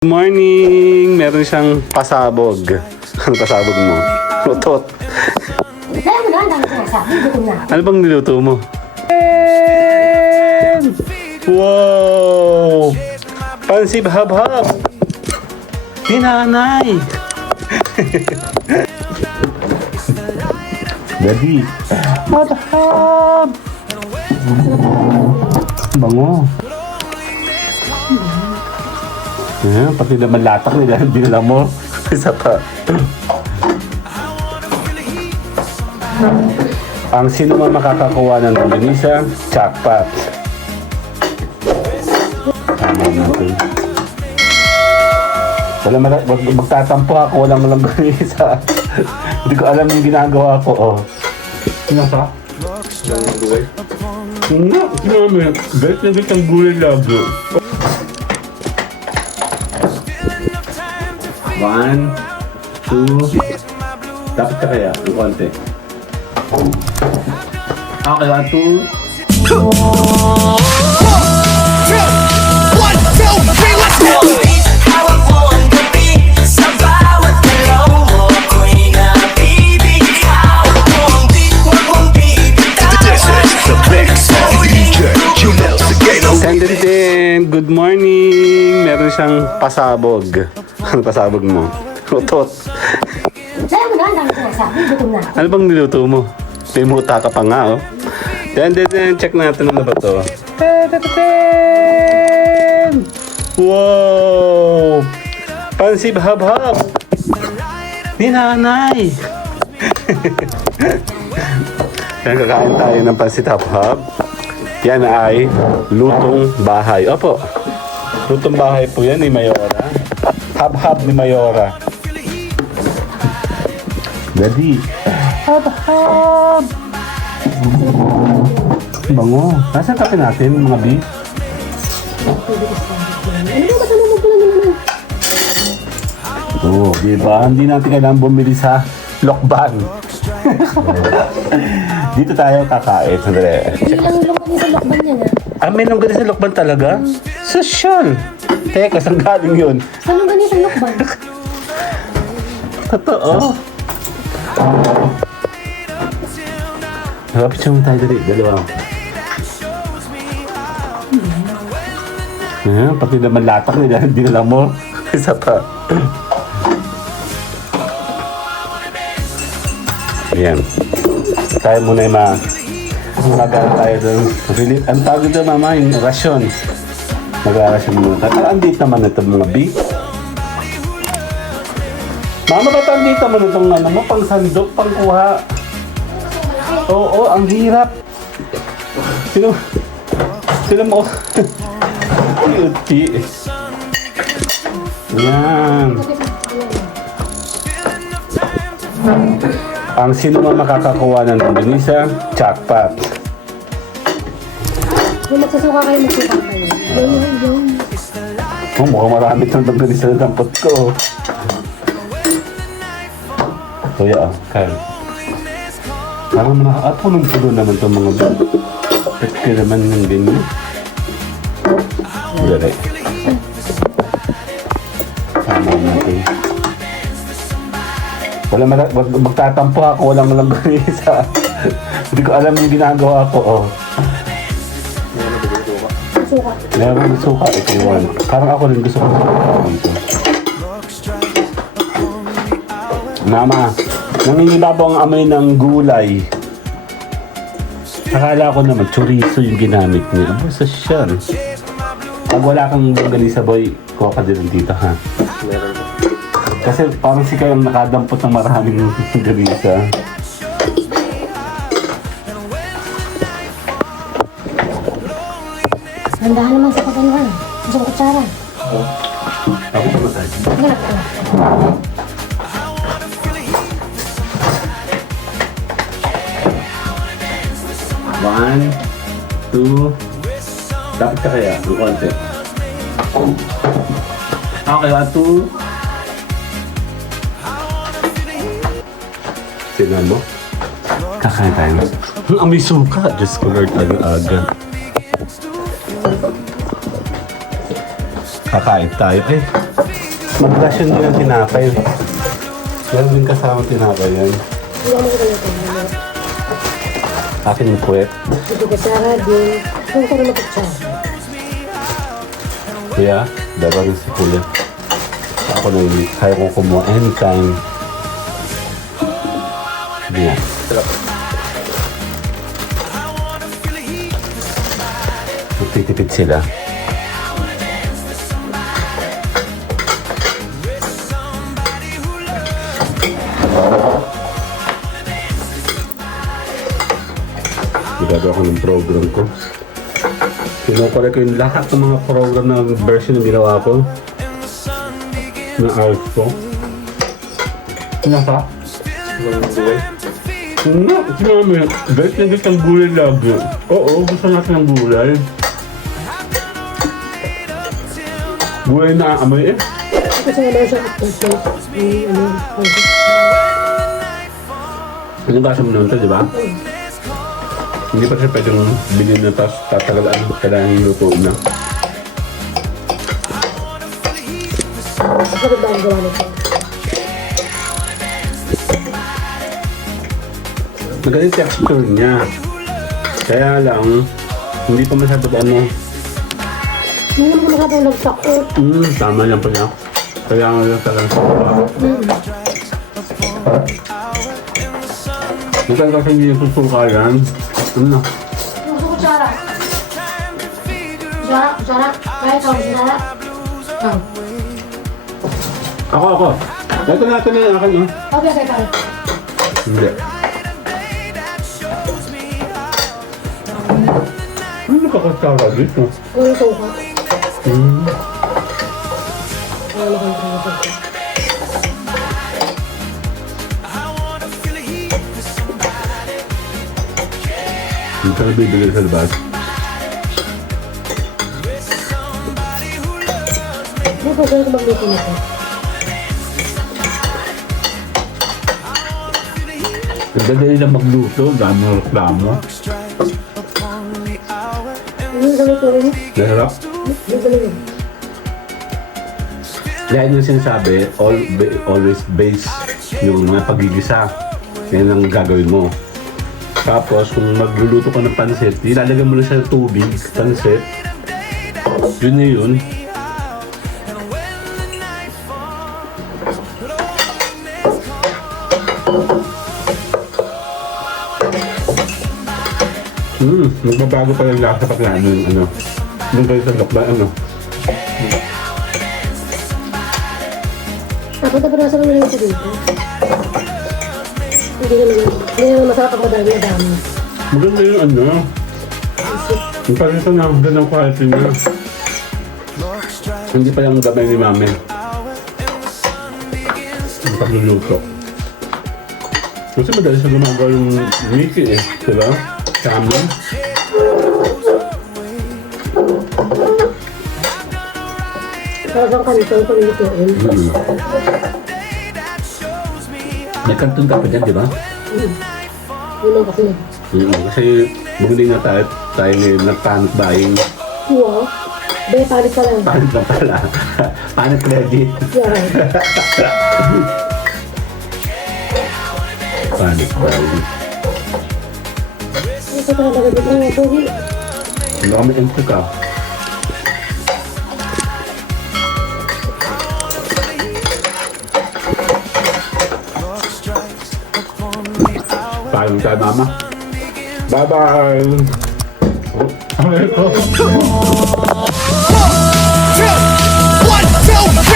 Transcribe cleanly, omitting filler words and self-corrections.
Good morning! Meron siyang pasabog. Ang pasabog mo? Utot. Kaya mo na, ang dami sinasabi. Gutom na. Ano bang niluto mo? Wow! Pansib hab-hab! Ni nanay! Daddy! Hab-hab! Bango! Ayan, pati naman latak nila, dinala mo. Isa pa. Ang sino man makakakuha ng longganisa, jackpot. Tama natin. Magtatampo ako, walang longganisa. Hindi ko alam yung ginagawa ko, oh. Nasa? Ang gulay? Hindi, namin. Bet na bet ang gulay lagi. 1, 2, dapat ka kaya, yung konti. Okay, 1, 2. Sendin, good morning! Meron siyang pasabog. Ang pasabog mo? Utot. Kaya mo na, ang dami sinasabi. Gutom na. Ano bang niluto mo? May muta ka pa nga, oh. Then, check natin ano ba to. Wow! Pansib hab-hab! Ni nanay! Yan, kakain tayo ng pansit hab-hab. Yan ay lutong bahay. Opo, lutong bahay po yan ni Mayora. Hab-hab ni Mayora. Daddy. Hab-hab! Bango. Nasaan kape natin, mga beef? Ano ba kasama mo pala naman? Oo, diba? Hindi natin kailangan bumili sa Lokban. Dito tayo kakain. Sandali. Hindi lang yung lungkot sa lokban niya na. Ah, may nung sa Lokban talaga? Sosyal! Teka, saan galing yun? Saan yung ganyan sa lokban? Totoo. Picture mo tayo dali. Dalawa. Ayan, pati naman latak nila. Dinala mo. Isa pa. Ayan. Tayo muna yung magagawa tayo doon. Relief. Ang tawag doon, mama, yung rasyon. Mag-rasyon muna. Andito naman ito mga beef. Mama, ba't andito naman itong ano mo? Pang sandok, pang kuha. Oo, ang hirap. Sino mo? Cutie. Ayan. Ang sino man makakakuha ng longganisa, jackpot. Kung magsusuka kayo, magsuka kayo. Yung. Oh, mukhang marami itong longganisa na dampot ko. Kuya, Kyle. Parang punong-puno naman itong mga pekti naman ng ganyan. Dali. Tama natin. Magtatampo ako, walang longganisa. Hindi ko alam yung ginagawa ko, oh. Suka. Meron suka, ito yun. Parang ako rin gusto ko dito. Mama, nangingibabaw ang amoy ng gulay. Akala ko naman, chorizo yung ginamit niya. Abo, sosyal. Pag wala kang longganisa, boy, kuha ka din dito, ha? Meron ko. Kasi parang si Kayong nakadampot ng maraming longganisa. Nandahan naman sa pagkanuhan. Isang kutsara. Ako pa matay. Ganap ka na. One, two, dapat ka kaya, yung konti. Okay, 1, 2. Tignan mo. Kakain tayo. Ang may suka. Diyos ko Lord, aga-aga. Kakain tayo. Mag-ration din ang tinapay. Meron din kasama tinapay yan. Hindi ako magkakalimutan. Akin yung puwet. Ito kasara din. Kung saan naman ito. Kaya, dalawa rin si Kuya. Ako na yung kaya ko kumuha anytime. Hindi nga. Magtitipid sila. Gagawa ko ng program ko. Pinupala ko yung lahat ng mga program na version na ginawa ko. Na art ko. Nasa? Nga, sinabi, guys, na gusto ng gulay lagi. Oo, gusto natin ng gulay. Gulay na amoy eh. Kasi nga daw siya ako. Ano ba sa mo ito, di ba? Hindi pa siya pwedeng bilhin na tapos tatagalan. Kailangan yung luto na. Bakit ba ang gawa nito? Magaling texture niya. Kaya lang, hindi pa masyado ano. Hindi naman nakapang nagsak ko. Tama yan pa niya. Kaya nga lang talaga. Minsan kasi hindi yung susuka yan. Ano na? Gusto ko Sarah. Sarah? Kaya ikaw, Sarah? Ako. Ito na yung akin, oh. Okay. Hindi. Ano nakakasara dito? Kung ito ka. Hmm. Ano kang ito? Hindi ka na bibili sa labas. Hindi pa sa'yo ko magluto nito. Nagdadali na magluto. Dami ng reklamo. Hindi ka luto rin. Nahirap. Hindi ka luto. Dahil yung sinasabi, always base yung mga pagigisa. Yan ang gagawin mo. Tapos, kung magluluto ka ng pansit, ilalagay mo lang siya ng tubig, pansit. Yun na yun. Magbabago pa yung lasa pag ano yung ano. Nung kayo sa lakba, ano. Tapos nasa naman ito dito. Hindi naman masarap pag madami. Maganda yung ano. Yung parang ito na, maganda ng quality niya. Hindi pa yung gamay ni Mami. Yung pagluluto. Kasi madali siya gumagawa yung Mickey eh. Diba? Kami. Parang kanito ang paglutuin. May kanton ka pa dyan, di ba? Yun ang kasi. Kasi bumili na tayo ngayon nag-panic buying. Wow. Be, palit ka lang. Panic na pala. Panic ready. Yeah. Panic buying. Ito ka na bagay dito ng tuwi. Hindi kami entry ka. Paalam tayo, Mama. Bye-bye! Oh, ano ito? 1, 2,